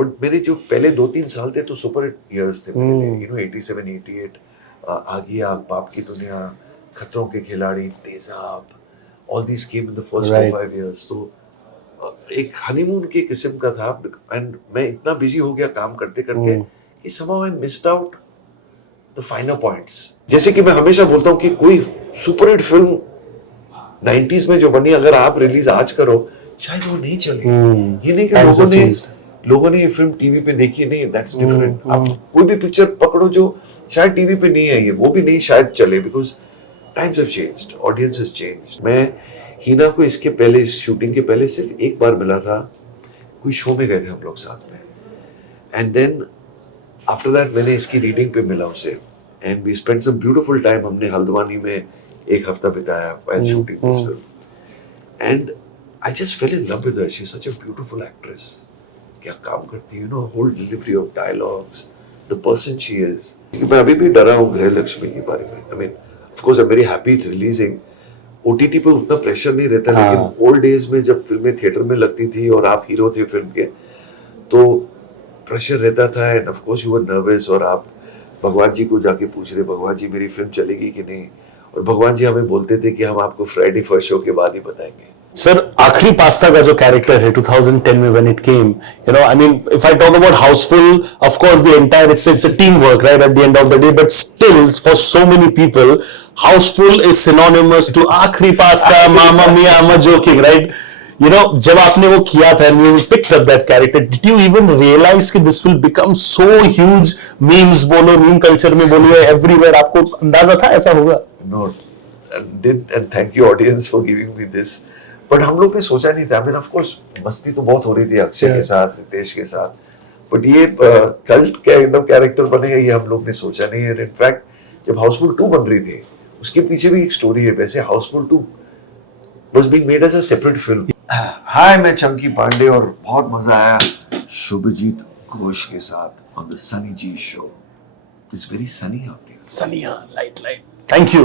But मेरे जो पहले 2-3 साल थे तो सुपर हिट ईयर्स थे मेरे लिए, 87, 88, आगी आग, पाप की दुनिया, खतरों के खिलाड़ी, तेजाब, all these came in the first 4-5 years. तो एक हनीमून की किस्म का था. एंड मैं इतना बिजी हो गया काम करते करते कि somehow I missed out the finer points. जैसे कि मैं हमेशा बोलता हूँ कि कोई सुपर हिट फिल्म 90s में जो बनी, अगर आप रिलीज आज करो शायद वो नहीं चली. ये नहीं कि लोगों ने ये फिल्म टीवी पे देखी नहीं, दैट्स डिफरेंट. आप कोई भी पिक्चर पकड़ो जो शायद टीवी पे नहीं आई है, वो भी नहीं शायद चले, because times have changed, audience has changed. मैं हीना को इसके पहले, इस शूटिंग के पहले सिर्फ एक बार मिला था. कोई शो में गए थे हम लोग साथ में, एंड देन आफ्टर दैट मैंने इसकी रीडिंग पे मिला उसे, and we spend some beautiful time. हमने हल्द्वानी में एक हफ्ता बिताया while shooting this film, and I just fell in love with her. She is such a beautiful actress. क्या काम करती है, you know, whole delivery of dialogues, the person she is. मैं अभी भी डरा हूँ गृह लक्ष्मी के बारे में. I mean of course I am very happy it's releasing. OTT पे उतना प्रेशर नहीं रहता, लेकिन ओल्ड डेज में जब फिल्में थिएटर में लगती थी और आप हीरो थे फिल्म के, तो प्रेशर रहता था. And of course you were nervous, और आप भगवान जी को जाके पूछ रहे, भगवान जी मेरी फिल्म चलेगी कि नहीं, और भगवान जी हमें बोलते थे कि हम आपको फ्राइडे फर्स्ट शो के बाद ही बताएंगे. सर, आखिरी पास्ता का जो कैरेक्टर है 2010 में when it came, you know, I mean, if I talk about Houseful, of course the entire it's a teamwork, right, at the end of the day, but still for so many people, Houseful is synonymous to आखरी pasta, Mamma Mia. I'm not joking, right? You know, जब आपने वो किया था, and you picked up that character, did you even realize कि this will become so huge? Memes बोलो, meme culture में बोलो, everywhere, आपको अंदाजा था ऐसा होगा? No, and thank you audience for giving me this. But हम लोग ने सोचा नहीं था. आई मीन ऑफ कोर्स मस्ती तो बहुत हो रही थी अक्षय के साथ, रितेश के साथ, बट ये कल्ट कैरेक्टर बनेगा ये हम लोग ने सोचा नहीं है. इनफैक्ट जब हाउसफुल 2 बन रही थी, उसके पीछे भी एक स्टोरी है. वैसे Housefull 2 was being made as a separate film. Hi, मैं चंकी पांडे, और बहुत मजा आया शुभजीत घोष के साथ on the Sunny ji show. It's very sunny out here. Sunny, light. Thank you.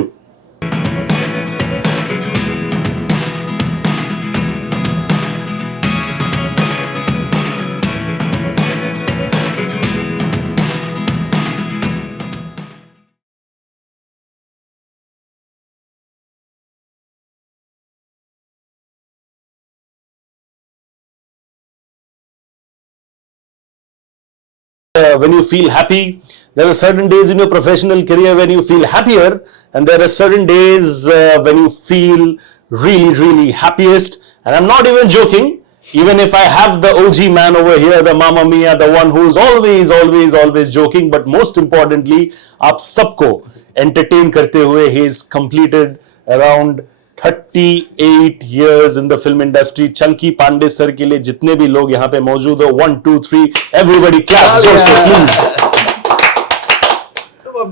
When you feel happy, there are certain days in your professional career when you feel happier, and there are certain days when you feel really happiest. And I'm not even joking. Even if I have the OG man over here, the Mamma Mia, the one who's always joking, but most importantly, आप सबको entertain करते हुए, he's completed around 38 years in the film industry. Chunky Pandey sir के लिए जितने भी लोग यहाँ पे मौजूद हो, 1 2 3 everybody clap जोर से प्लीज.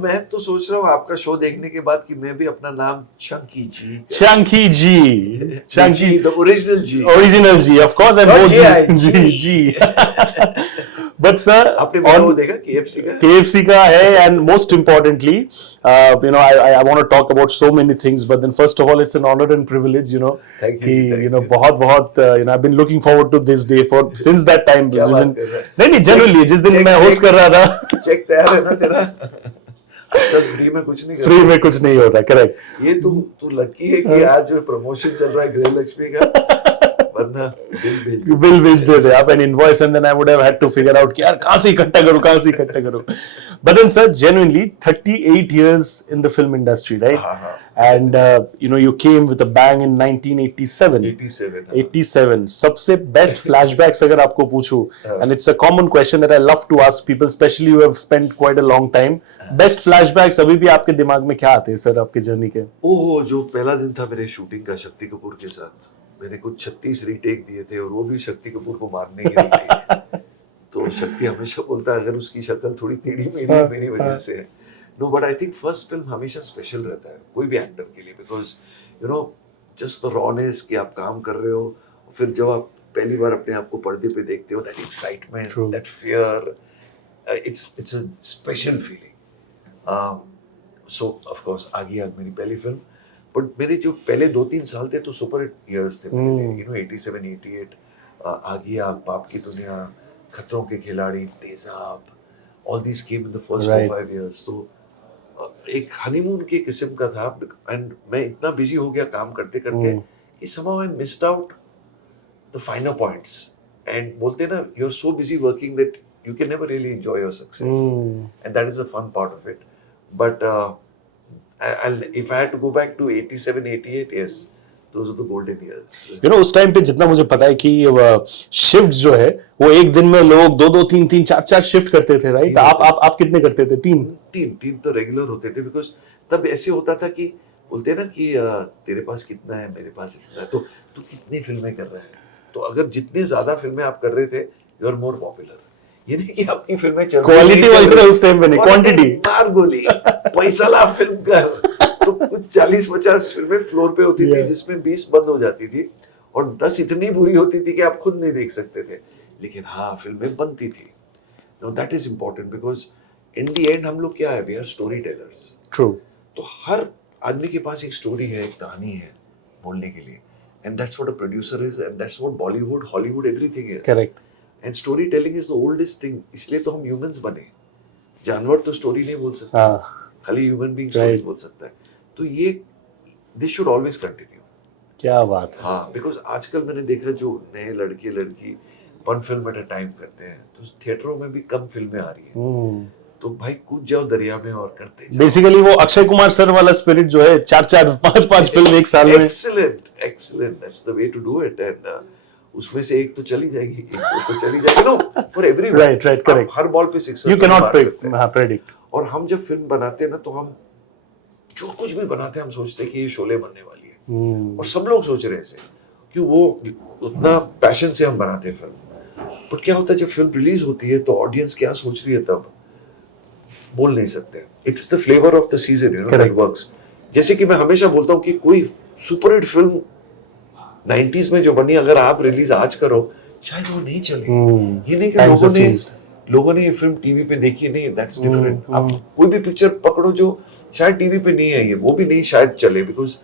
मैं तो सोच रहा हूँ आपका शो देखने के बाद कि मैं भी अपना नाम चंकी जी, the original G, of course, and G. But sir, आपने वो देखा KFC का है, and most importantly, you know, I want to talk about so many things, but then first of all, it's an honor and privilege, you know, thank you. बहुत you know, I've been looking forward to this day since that time. नहीं generally जिस दिन मैं host कर रहा था. Check तैयार है ना तेरा? फ्री में कुछ नहीं होता. करेक्ट. ये तू लकी है कि आज जो प्रमोशन चल रहा है गृह लक्ष्मी का, वरना बिल भेज देते आप, an invoice, and then I would have had to figure out कि यार कहां से इकट्ठा करूं. But then sir, genuinely 38 years in the film industry, right? And you know, you came with a bang in 1987. सबसे best flashbacks अगर आपको पूछूं, and it's a common question that I love to ask people, especially who have spent quite a long time. Best flashbacks अभी भी आपके दिमाग में क्या आते हैं सर आपके जर्नी के? ओह, जो पहला दिन था मेरे शूटिंग का शक्ति कपूर के साथ, मैंने कुछ 36 रीटेक दिए थे, और वो भी शक्ति कपूर को मारने के लिए. तो शक्ति हमेशा बोलता है अगर उसकी शक्ल थोड़ी टेढ़ी मेरी वजह से है. No, but I think first film हमेशा स्पेशल रहता है कोई भी एक्टर के लिए, because you know, just the rawness कि आप काम कर रहे हो, फिर जब आप पहली बार अपने आप को पर्दे पे देखते हो, that excitement, that fear, it's a special feeling. So of course आगी आग मेरी पहली फिल्म, बट मेरे जो पहले 2-3 साल थे तो सुपर हिट ईयर्स थे मेरे लिए, यू नो, 87, 88, आगी आग, पाप की दुनिया, खतरों के खिलाड़ी, तेजाब, all these came in the first Right. 4-5 years. तो एक हनीमून की किस्म का था, एंड मैं इतना बिजी हो गया काम करते करते कि somehow I missed out the finer points. And बोलते हैं ना, you're so busy working that you can never really enjoy your success. And that is the fun part of it. But if I had to go back to 87, 88, yes, those are the golden years. You know उस time पे जितना मुझे पता है कि shift जो है वो एक दिन में लोग दो तीन तीन चार शिफ्ट करते थे, राइट? आप कितने करते थे? तीन तो रेगुलर होते थे, बिकॉज तब ऐसे होता था कि बोलते हैं ना कि तेरे पास कितना है, मेरे पास इतना है, तो तू कितनी फिल्में कर रहा है। तो अगर जितने ज्यादा फिल्में आप कर रहे थे, यू आर मोर पॉपुलर। ये नहीं कि आपकी फिल्में चल रही क्वालिटी वगैरह उस टाइम पे नहीं, क्वांटिटी मार गोली, पैसा ला फिल्म कर। तो कुछ 40-50 फिल्में फ्लोर पे होती थी, जिसमें 20 बंद हो जाती थी और 10 इतनी बुरी होती थी कि आप खुद नहीं देख सकते थे, लेकिन हाँ फिल्में बनती थी। No that is important, because in the end हम लोग क्या है, we are story tellers. True. तो हर आदमी के पास एक स्टोरी है, एक कहानी है बोलने के लिए, and that's what a producer is, and that's what Bollywood, Hollywood, everything is. Correct. And story telling is the oldest thing, इसलिए तो हम ह्यूमंस बने। जानवर तो स्टोरी नहीं बोल सकते, खाली ह्यूमन बीइंग स्टोरी बोल सकता है। तो ये दिस शुड ऑलवेज कंटिन्यू। क्या बात है। हाँ, बिकॉज आजकल मैंने देखा जो नए लड़के लड़की 1 फिल्म एट अ टाइम करते हैं, तो थिएटरों में भी कम फिल्में आ रही हैं। तो भाई कूद जाओ दरिया में और करते जाओ। बेसिकली वो अक्षय कुमार सर वाला स्पिरिट जो है, 4-5 फिल्म एक साल में। Excellent, that's the way to do it. And उसमें से एक तो चली जाएगी, एक तो चली जाएगी, no, for everyone. Right, correct. हर बॉल पे sixer you can not predict. और हम जब फिल्म बनाते हैं ना, तो हम जो कुछ भी बनाते हैं, हम सोचते हैं कि ये शोले बनने वाली है, और सब लोग सोच रहे हैं ऐसे, कि वो उतना पैशन से हम बनाते हैं फिल्म। बट क्या होता है, जब फिल्म रिलीज होती है तो ऑडियंस क्या सोच रही है तब बोल नहीं सकते। It is the flavour of the season, you know, that works. जैसे कि मैं हमेशा बोलता हूँ कि कोई सुपरहिट फिल्म 90s में जो बनी, अगर आप रिलीज आज करो, शायद वो नहीं चली। ये नहीं कि लोगों ने ये फिल्म टीवी पे देखी नहीं, दैट्स डिफरेंट। आप कोई भी पिक्चर पकड़ो जो शायद टीवी पे नहीं है, ये वो भी नहीं शायद चले, because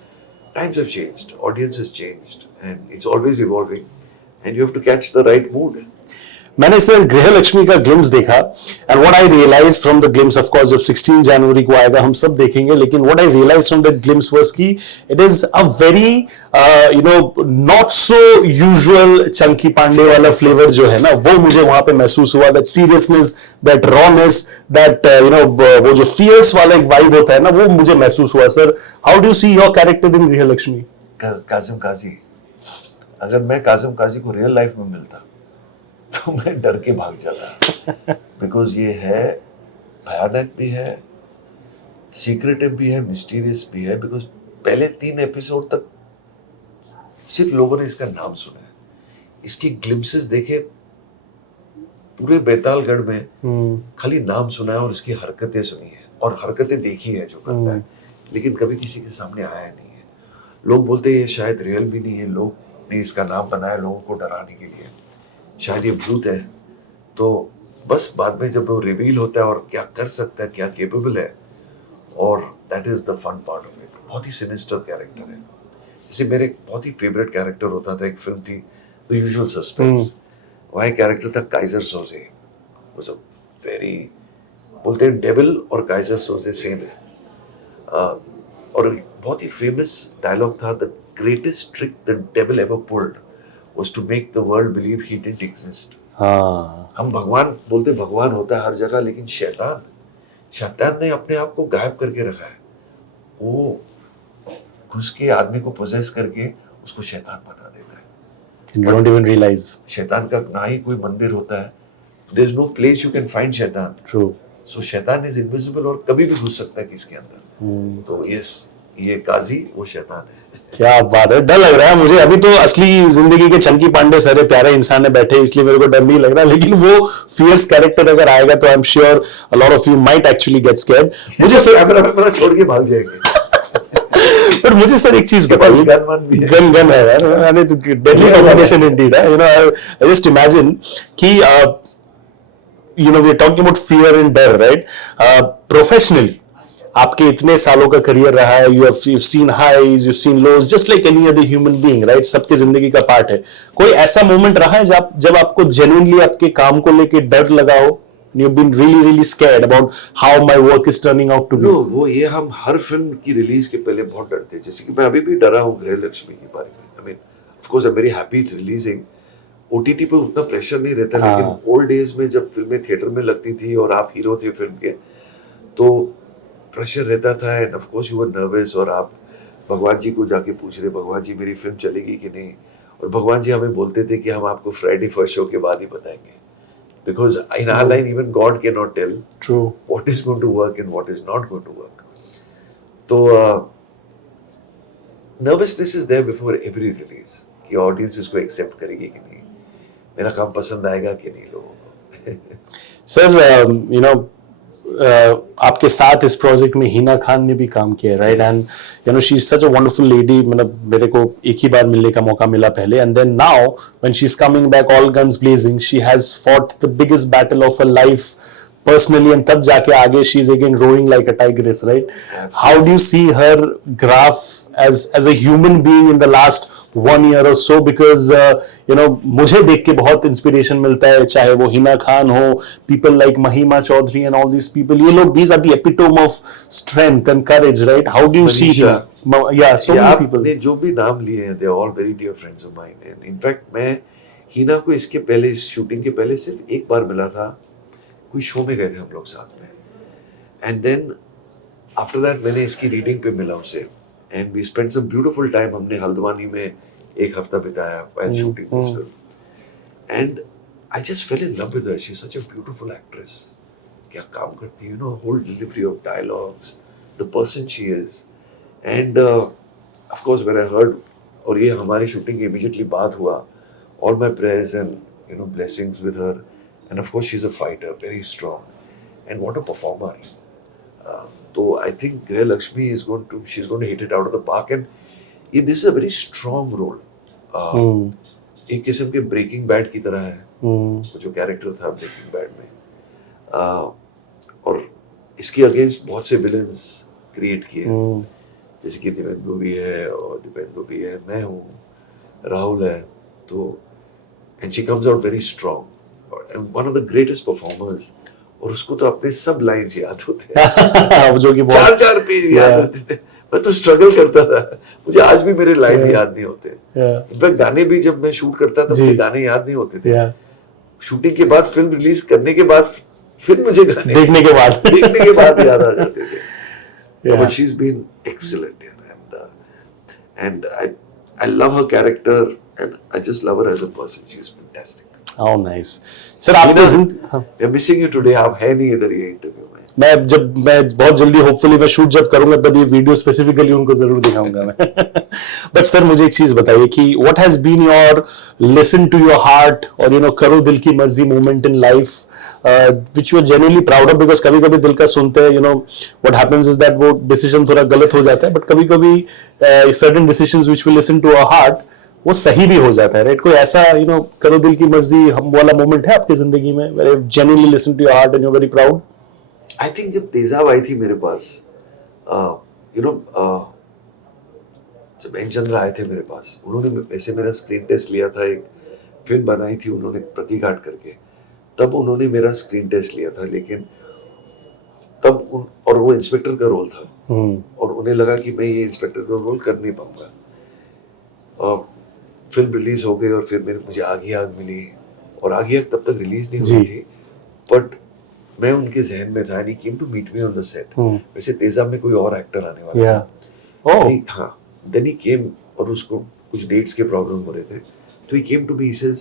times have changed, audience has changed, and it's always evolving, and you have to catch the right mood. मैंने सर गृहलक्ष्मी का ग्लिम्स देखा, and what I realise from the glimpse, of course जब 16 जनवरी को आएगा हम सब देखेंगे, लेकिन what I realise from that glimpse was कि it is a very you know not so usual Chunky Panday वाला फ्लेवर जो है ना, वो मुझे वहां पे महसूस हुआ। That seriousness, that rawness, that you know वो जो फियर्स वाला एक वाइब होता है ना, वो मुझे महसूस हुआ। Sir, how do you see your character in Grihalakshmi? Kazim Kazi, अगर मैं काजिम काजी को रियल लाइफ में मिलता तो मैं डर के भाग जाता, बिकॉज ये है भयानक भी है, सीक्रेटिव भी है, मिस्टीरियस भी है। बिकॉज पहले 3 एपिसोड तक सिर्फ लोगों ने इसका नाम सुना है, इसकी ग्लिम्सेस देखे पूरे बेतालगढ़ में, खाली नाम सुना है और इसकी हरकतें सुनी है और हरकतें देखी है जो करता है, लेकिन कभी किसी के सामने आया नहीं है। लोग बोलते हैं ये शायद रियल भी नहीं है, लोग ने इसका नाम बनाया लोगों को डराने के लिए, शायद ये भूत है। तो बस बाद में जब वो रिवील होता है और क्या कर सकता है, क्या केपेबल है, और that is the fun part of it. बहुत ही सिनिस्टर कैरेक्टर है। जैसे मेरे बहुत ही फेवरेट कैरेक्टर होता था, एक फिल्म थी द यूजुअल सस्पेंस, वहाँ कैरेक्टर था काइजर सोजे। वाज अ वेरी, बोलते हैं डेविल और काइजर सोजे सेम है। और बहुत ही फेमस डायलॉग था, the greatest trick the devil ever pulled was to make the world believe he didn't exist. हम भगवान बोलते, भगवान होता है हर जगह, लेकिन शैतान ने अपने आप को गायब करके रखा है। वो घुस के आदमी को पोजेस करके उसको शैतान बना देता है। You don't even realize. शैतान का ना ही कोई मंदिर होता है, there is no place you can find शैतान। True. So शैतान is invisible और कभी भी घुस सकता है किसके अंदर। तो yes, ये काजी वो शैतान है। क्या बात है, डर लग रहा है मुझे। अभी तो असली जिंदगी के चंकी पांडे सारे प्यारे इंसान है बैठे, इसलिए मेरे को डर नहीं लग रहा, लेकिन वो फियर्स कैरेक्टर अगर आएगा तो आई am sure a lot of you might actually get scared. मुझे सर कैमरा छोड़ के भाग जाएंगे। पर मुझे सर एक चीज बताइए, गन है यार, डेडली कॉम्बिनेशन इंडीड है, you know. I just imagine कि you know we are talking about fear and डर, राइट? प्रोफेशनली आपके इतने सालों का करियर रहा है, you've seen highs, you've seen lows, just like any other human being, right? सबके जिंदगी का पार्ट है. कोई ऐसा मोमेंट रहा है जब आपको genuinely आपके काम को लेके डर लगा हो? You've been really scared about how my work is turning out to be. No, वो ये हम हर फिल्म की रिलीज के पहले बहुत डरते हैं. जैसे कि मैं अभी भी डरा हूँ गृह लक्ष्मी के बारे में. I mean, of course, I'm very happy it's releasing. OTT पे उतना प्रेशर नहीं रहता, लेकिन ओल्ड डेज में जब फिल्में थिएटर में लगती थी और आप हीरो थे फिल्म के, तो प्रेशर रहता था. And of course you were nervous, और आप भगवान जी को जाके पूछ रहे, भगवान जी मेरी फिल्म चलेगी कि नहीं. और भगवान जी हमें बोलते थे कि हम आपको फ्राइडे फर्स्ट शो के बाद ही बताएंगे. Because in our line, even God cannot tell True. what is going to work and what is not going to work. So, nervousness is there before every release. कि audience इसको accept करेगी कि नहीं, मेरा काम पसंद आएगा कि नहीं लोगों को. सर, आपके साथ इस प्रोजेक्ट में हिना खान ने भी काम किया, right? And she is such a wonderful lady. मतलब मेरे को एक ही बार मिलने का मौका मिला पहले, and then now when she is coming back all guns blazing, she has fought the biggest battle of her life personally, and तब जाके आगे she is again roaring like a tigress, right? How do you see her graph as a human being in the last 1 year or so? Because मुझे देख के बहुत inspiration मिलता है, चाहे वो हिना खान हो, people like Mahima Chaudhary and all these people. ये लोग, these are the epitome of strength and courage, right? How do you see him? Yeah, so many people. आपने जो भी नाम लिए हैं, they are all very dear friends of mine. And in fact, मैं हिना को इसके पहले, इस शूटिंग के पहले सिर्फ एक बार मिला था. कोई शो में गए थे हम लोग साथ में, एंड देन आफ्टर दैट मैंने इसकी रीडिंग पे मिला उसे, and we spend some beautiful time. हमने हल्द्वानी में एक हफ्ता बिताया while shooting this film, and I just fell in love with her. She is such a beautiful actress. क्या काम करती है, whole delivery of dialogues, the person she is. And of course when I heard, और ये हमारी shooting के immediately बाद हुआ, all my prayers and blessings with her. And of course, she's a fighter, very strong, and what a performer. So I think Griha Lakshmi she's going to hit it out of the park, and this is a very strong role. एक किस्म के Breaking Bad की तरह है, जो character था Breaking Bad में, और इसके अगेंस्ट बहुत से विलन्स क्रिएट किए, जैसे कि दिवेंदु भी है, और दिपेंदु भी है, मैं हूँ, राहुल है, तो and she comes out very strong. And one of the greatest performers, और उसको तो अपने सब लाइंस याद होते हैं. जो कि 4 पेज याद होते थे. मैं तो स्ट्रगल करता था, मुझे आज भी मेरे लाइंस याद नहीं होते. इनफैक्ट गाने भी जब मैं शूट करता था, मुझे गाने याद नहीं होते थे. शूटिंग के बाद, फिल्म रिलीज करने के बाद, फिर मुझे गाने देखने के बाद याद आ जाते थे. But she's been excellent, and I love her character, and I just love her as a person. She's fantastic. Oh, nice. Sir आपने I'm missing you today. आप है नहीं इधर ये इंटरव्यू में. मैं बहुत जल्दी, होपफुली मैं शूट जब करूंगा तब ये वीडियो स्पेसिफिकली उनको जरूर दिखाऊंगा मैं. बट सर मुझे एक चीज बताइए कि what has been your listen to your heart, और करो दिल की मर्जी moment in life which you are genuinely proud of? Because कभी कभी दिल का सुनते हैं, what happens is that वो डिसीजन थोड़ा गलत हो जाता है, बट कभी कभी certain decisions which we listen to our heart वो सही भी हो जाता है, राइट? कोई ऐसा करो दिल की मर्जी हम वाला मोमेंट है आपकी जिंदगी में, where you genuinely listen to your heart and you're very proud? I think जब तेजाब आई थी मेरे पास, जब एन चंद्र आए थे मेरे पास, उन्होंने वैसे मेरा स्क्रीन टेस्ट लिया था. एक फिल्म बनाई थी उन्होंने प्रतिघाट करके, तब उन्होंने मेरा स्क्रीन टेस्ट लिया था, लेकिन तब और वो इंस्पेक्टर का रोल था, और उन्हें लगा कि मैं ये इंस्पेक्टर का रोल कर नहीं पाऊंगा. फिल्म रिलीज हो गई, और फिर मुझे आगी आग मिली, और आगी आग तब तक रिलीज नहीं हुई थी, बट मैं उनके जहन में था. He came to meet me on the set. वैसे तेजाब में कोई और एक्टर आने वाला था. हाँ, देन ही केम, और उसको कुछ डेट्स के प्रॉब्लम हो रहे थे, तो ही came to me, he says,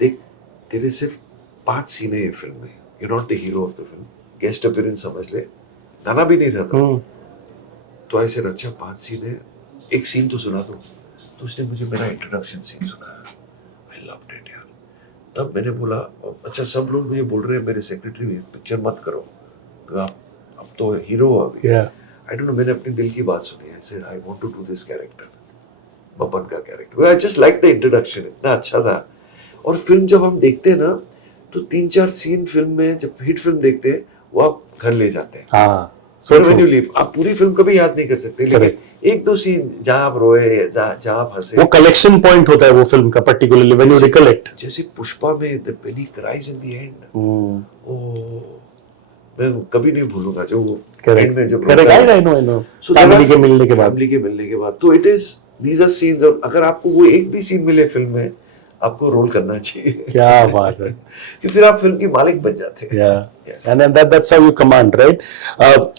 देख तेरे सिर्फ 5 सीन है ये फिल्म में, you not the hero of the film, guest appearance समझ ले, गाना भी नहीं था. तो ऐसे अच्छा 5 सीन है, एक सीन तो सुना दो. तो उसने मुझे मेरा इंट्रोडक्शन सीन सुनाया. आई लव्ड इट यार. तब मैंने बोला, अच्छा सब लोग मुझे बोल रहे हैं, मेरे सेक्रेटरी भी, पिक्चर मत करो, तो आप अब तो हीरो हो अभी. आई डोंट नो, मैंने अपने दिल की बात सुनी. I said I want to do this character, Bapan का character. I just like the introduction, इतना अच्छा था. और फिल्म जब हम देखते हैं ना, तो 3-4 सीन फिल्म में, जब हिट फिल्म देखते हैं, वो आप घर ले जाते हैं. So when true. you leave, आप पूरी फिल्म कभी याद नहीं कर सकते, लेकिन एक दो सीन जहाँ आप रोए, जहाँ आप हंसे, वो कलेक्शन पॉइंट होता है वो फिल्म का, particularly when you recollect. जैसे पुष्पा में the when he cries in the end, Hmm. ओह, मैं कभी नहीं भूलूंगा जो Correct. end में जब Correct. रोता है। I know. So there Family are के मिलने के बाद. family के मिलने के बाद, तो it is these are scenes, और अगर आपको वो एक भी सीन मिले फिल्म में, आपको रोल करना चाहिए। क्या बात है। कि फिर आप फिल्म की मालिक बन जाते हैं। Yeah. Yes. And then that's how you command, right?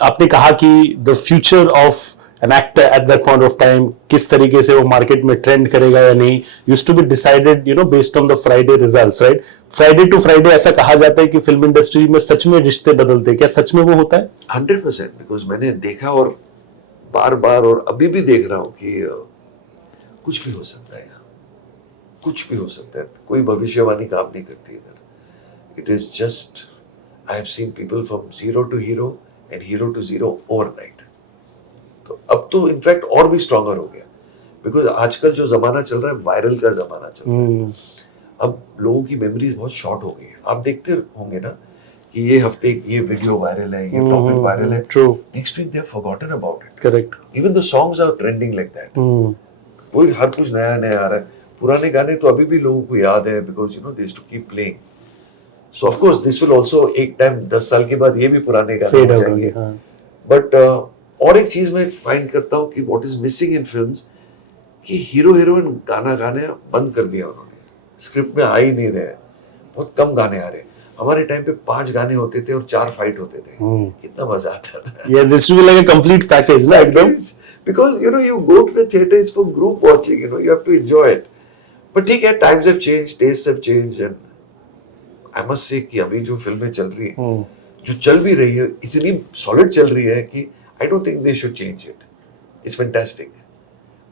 आपने कहा कि the future of an actor at that point of time, किस तरीके से वो मार्केट में ट्रेंड करेगा या नहीं, used to be decided, based on the Friday results, right? Friday to Friday ऐसा कहा जाता है कि फिल्म इंडस्ट्री में सच में रिश्ते बदलते हैं, क्या सच में वो होता है? 100%, बिकॉज मैंने देखा और बार बार और अभी भी देख रहा हूँ कि कुछ भी हो सकता है यहाँ, कुछ भी हो सकता है, कोई भविष्यवाणी काम नहीं करती इधर। It is just, I have seen people from zero to hero and hero to zero overnight. तो अब तो इनफैक्ट और भी स्ट्रॉन्गर हो गया, बिकॉज आजकल जो जमाना चल रहा है वायरल का जमाना चल रहा है। अब लोगों की मेमोरीज बहुत शॉर्ट हो गई है। आप देखते होंगे ना कि ये हफ्ते ये वीडियो वायरल है, ये टॉपिक वायरल है, True. Next week they have forgotten about it. Correct. Even the songs are trending like that. कोई हर कुछ नया नया आ रहा है। पुराने गाने तो अभी भी लोगों को याद है, because they used to keep playing. So of course this will also एक टाइम 10 साल के बाद ये भी पुराने गाने Fade हो out जाएंगे। होंगे, हाँ. बट और एक चीज मैं फाइंड करता हूँ कि what is missing in films, कि हीरो हीरोइन गाना गाने बंद कर दिया उन्होंने, स्क्रिप्ट में आ ही नहीं रहे, बहुत कम गाने आ रहे। हमारे टाइम पे 5 गाने होते थे और 4 फाइट होते थे, कितना मजा आता था। Yeah, this will be like a complete package, ना एकदम? Because you go to the theater, it's for group watching, you have to enjoy it. But ठीक है, times have changed, tastes have changed, and I must say कि अभी जो फिल्में चल रही हैं, जो चल भी रही है, इतनी सॉलिड चल रही है कि I don't think they should change it. It's fantastic.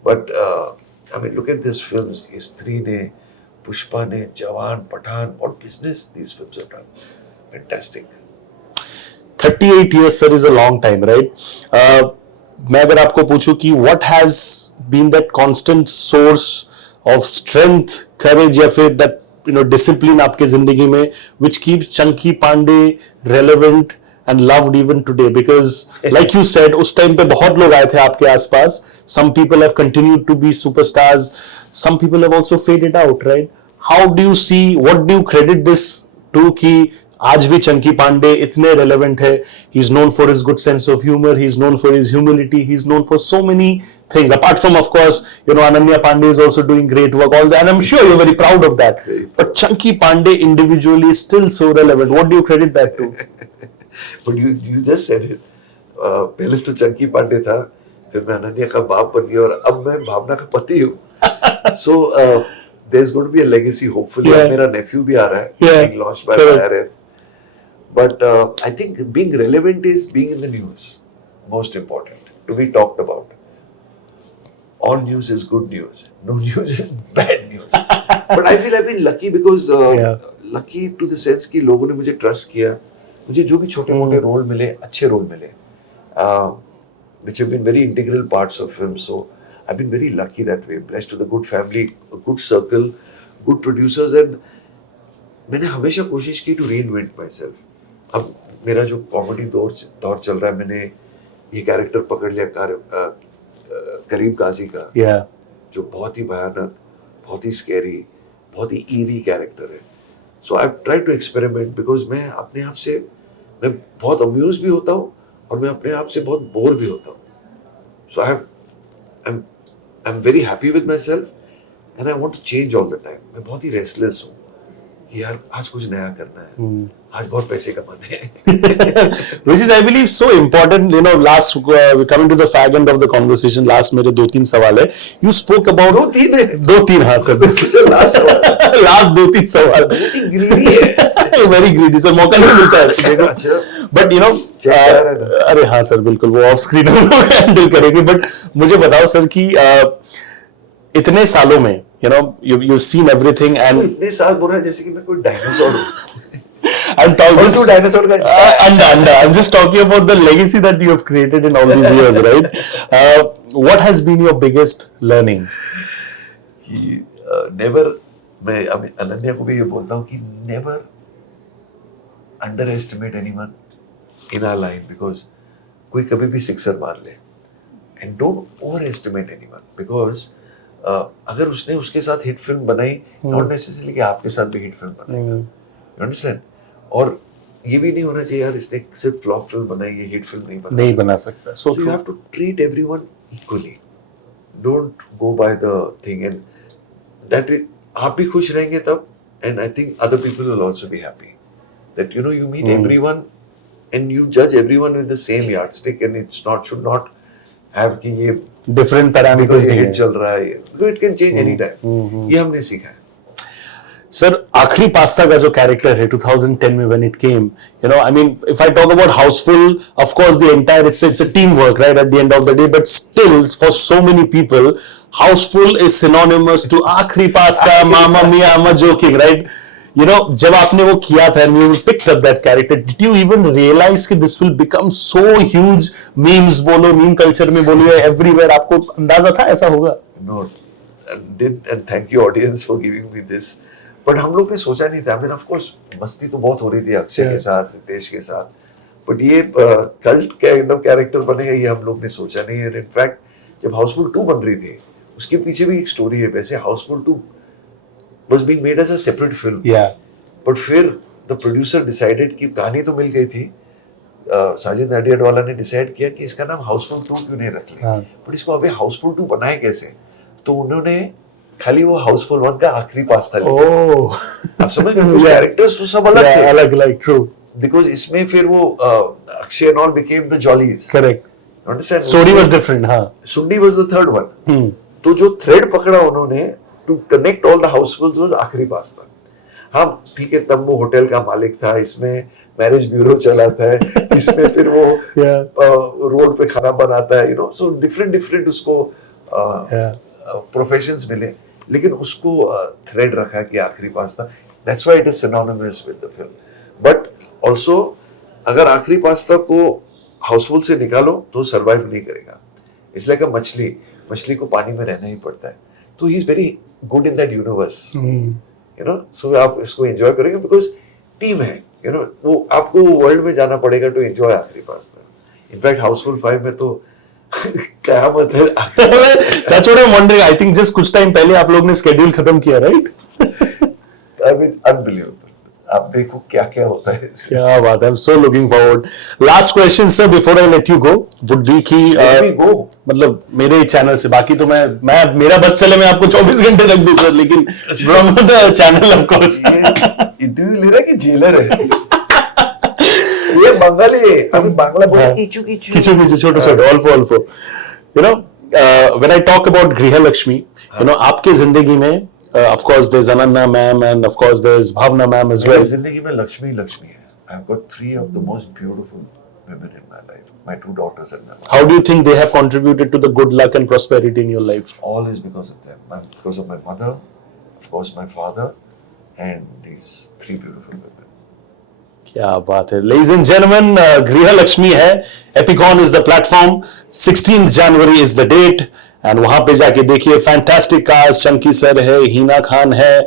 But I mean, look at these films. ये स्त्री ने, पुष्पा ने, जवान, Pathan, what business these films have done. Fantastic. 38 years, sir, is a long time, right? मैं अगर आपको पूछूं कि what has been that constant source of strength, courage या फिर that discipline आपके जिंदगी में which keeps Chunky Pandey relevant and loved even today, because like you said उस टाइम पे बहुत लोग आए थे आपके आसपास. Some people have continued to be superstars, some people have also faded out, right? How do you see, what do you credit this to कि आज भी चंकी पांडे इतने relevant है? He's known for his good sense of humor, he's known for his humility, he's known for so many things, apart from of course Ananya Pandey is also doing great work, all that, and I'm sure you're very proud of that, but Chunky Pandey individually is still so relevant. What do you credit that to? But you just said it. पहले तो चंकी पांडे था, फिर मैं अनन्या का बाप बन गया और अब मैं भावना का पति हूँ. So there's going to be a legacy hopefully. Yeah. मेरा nephew भी आ रहा है, Yeah. being launched by Correct. IRF. But I think being relevant is being in the news. Most important to be talked about. All news is good news. No news is bad news. But I feel I've been lucky because Yeah. lucky to the sense कि लोगों ने मुझे trust किया. मुझे जो भी छोटे मोटे रोल मिले, अच्छे रोल मिले, which have been very integral parts of film. So I've been very lucky that way. Blessed with a good family, a good circle, good producers, and मैंने हमेशा कोशिश की to reinvent myself. अब मेरा जो कॉमेडी दौर चल रहा है, मैंने ये कैरेक्टर पकड़ लिया करीम काजी का, Yeah. जो बहुत ही भयानक, बहुत ही स्कैरी, बहुत ही ईरी कैरेक्टर है. So I try to experiment, because मैं अपने आप से मैं बहुत अम्यूज भी होता हूँ और मैं अपने आप से बहुत बोर भी होता हूँ. So I am very happy with myself and I want to change all the time. मैं बहुत ही रेस्टलेस हूँ कि यार आज कुछ नया करना है, आज बहुत पैसे कमाने हैं. Which is I believe so important. Last coming to the fag end of the conversation, last मेरे 2-3 सवाल है. You spoke about 2-3 हाँ सर. Last 2-3 सवाल. ग्रीडी है. Very greedy सर, मौका नहीं मिलता है ऐसे देखो. But अरे हाँ सर बिल्कुल, वो ऑफ स्क्रीन हैंडल करेंगे. बट मुझे बताओ सर कि इतने सालों में you've seen everything and इतने साल बोल रहा है जैसे कि मैं कोई डायनासोर हूँ. I'm talking तो डायनासोर का and I'm just talking about the legacy that you have created in all these years, right? What has been your biggest learning? कि never, मैं अनन्या को भी ये बोलता हूँ कि never underestimate anyone in our line, because कोई कभी भी सिक्सर मार ले, and don't over estimate anyone, because अगर उसने उसके साथ हिट फिल्म बनाई, नॉट नेसेसरी कि आपके साथ भी हिट फिल्म बनाएगा, यू अंडरस्टैंड? और ये भी नहीं होना चाहिए यार इसने सिर्फ फ्लॉप फिल्म बनाई, ये हिट फिल्म नहीं बना सकता. So you have to treat everyone equally. Don't go by the thing, and that is, आप भी खुश रहेंगे तब, and I think other people will also be happy. That you meet everyone and you judge everyone with the same yardstick, and it's not should not have कि ये different parameters ये hit चल रहा है, because it can change anytime. ये हमने सीखा है. सर आखिरी पास्ता का जो कैरेक्टर है 2010 में when it came, I mean, if I talk about Houseful, of course the entire it's a teamwork, right, at the end of the day, but still for so many people Houseful is synonymous to आखिरी pasta, Mamma Mia, I'm not joking, right? जब आपने वो किया था and you picked up that character, did you even realize कि this will become so huge? Memes बोलो, meme culture में बोलिए, everywhere, आपको अंदाजा था ऐसा होगा? No, and thank you audience for giving me this. But हम लोग ने सोचा नहीं था. I mean, of course, मस्ती तो बहुत हो रही थी अक्षय के साथ, रितेश के साथ, बट ये कल्ट काइंड ऑफ कैरेक्टर बनेगा ये हम लोग ने सोचा नहीं है. इनफैक्ट जब हाउसफुल 2 बन रही थी, उसके पीछे भी एक स्टोरी है. वैसे Housefull 2 was being made as a separate film, but फिर द प्रोड्यूसर डिसाइडेड कि कहानी तो मिल गई थी, साजिद नाडियाडवाला ने डिसाइड किया कि इसका नाम हाउसफुल 2 क्यों नहीं रख ले, बट इसको अभी हाउसफुल 2 बनाए कैसे. तो उन्होंने खाली वो हाउसफुल 1 का आखिरी पास्ता लिया. आप समझ गए, कैरेक्टर्स तो सब अलग थे, अलग ट्रू, बिकॉज़ इसमें फिर वो Akshay and all became the jollies, correct, understand. Story was different. हां, Sundi was the third one. तो जो थ्रेड पकड़ा उन्होंने to connect all the Housefulls was आखिरी पास्ता. हाँ ठीक है, तब वो होटल का मालिक था, इसमें मैरिज ब्यूरो चलाता है, इसमें फिर वो रोड पे खाना बनाता है, सो डिफरेंट उसको प्रोफेशंस मिले, लेकिन उसको थ्रेड रखा कि आखिरी pasta. That's why it is synonymous with the film. But also अगर आखिरी पास्ता को हाउसफुल से निकालो तो सर्वाइव नहीं करेगा. इसलिए कि मछली को पानी में रहना ही पड़ता है. तो he is very good in that universe, so आप इसको एंजॉय करेंगे बिकॉज टीम है, वो आपको वर्ल्ड में जाना पड़ेगा टू एंजॉय आखिरी पास्ता. इनफैक्ट हाउसफुल 5 में तो कयामत है. That's what I'm wondering. I think just कुछ टाइम पहले आप लोग ने स्केड्यूल खत्म किया, राइट? I mean, unbelievable. आप देखो क्या क्या होता है. क्या बात है. I'm so looking forward. Last question, sir, before I let you go, would be कि मतलब मेरे चैनल से, बाकी तो मैं मेरा बस चले मैं आपको 24 घंटे रख दूं सर, लेकिन from the channel of course. Interview ले रहा है कि जेलर है? ये बंगाली है, अभी बांग्ला बोले किचू छोटे अल्फो. When I talk about Grihalakshmi, आपके जिंदगी में of course there's Ananya ma'am and of course there's Bhavna ma'am as well. जिंदगी में लक्ष्मी है. I've got 3 of the most beautiful women in my life. My 2 daughters and my mom. How do you think they have contributed to the good luck and prosperity in your life? All is because of them. Because of my mother, of course my father, and these 3 beautiful women. क्या बात है. Ladies and gentlemen, Grihalakshmi है. Epicon is the platform. 16th January is the date. And वहां पे जाके देखिए, fantastic cast, Chunky sir है, हीना खान है,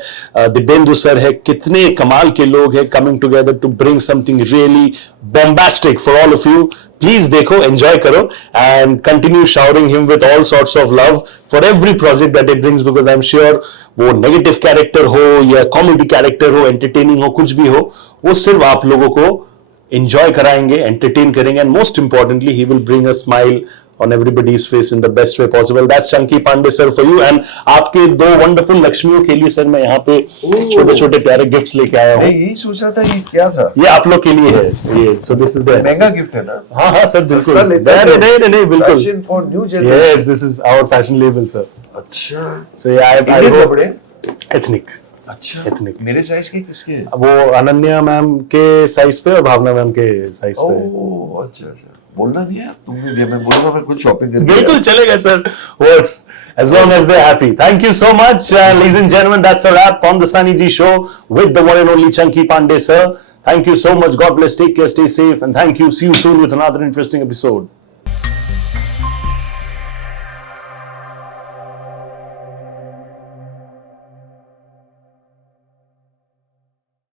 दिव्येंदु सर है, कितने कमाल के लोग हैं coming together to bring something really bombastic for all of you. Please देखो, एंजॉय करो and continue showering him with all sorts of love for every project that it brings, because I am sure वो negative character हो या comedy character हो, entertaining हो, कुछ भी हो, वो सिर्फ आप लोगों को एंजॉय कराएंगे, एंटरटेन करेंगे, and most importantly he will bring a smile on everybody's face in the best way possible. That's Chunky Pandey sir for you. And आपके 2 wonderful लक्ष्मियों के लिए सर मैं यहाँ पे छोटे-छोटे प्यारे गिफ्ट्स लेके आया हूँ. यही सोच रहा था ये क्या था. ये आप लोग के लिए है ये. So this is the महंगा गिफ्ट है ना. हाँ सर बिल्कुल. नहीं बिल्कुल. Fashion for new generation. Yes, this is our fashion label sir. अच्छा. So yeah, I hope ethnic. अच्छा. ethnic. मेरे साइज के किसके? वो अनन्या मैम के साइज पे और भावना मैम के साइज पे. ओह अच्छा. बोलना नहीं है तुमने दिया, मैं बोलूंगा मैं खुद शॉपिंग कर. बिल्कुल चलेगा sir. Works as long as they're happy. Thank you so much, ladies and gentlemen. That's a wrap on the Sunny G Show with the one and only Chunky Pandey sir. Thank you so much. God bless. Take care. Stay safe. And thank you. See you soon with another interesting episode.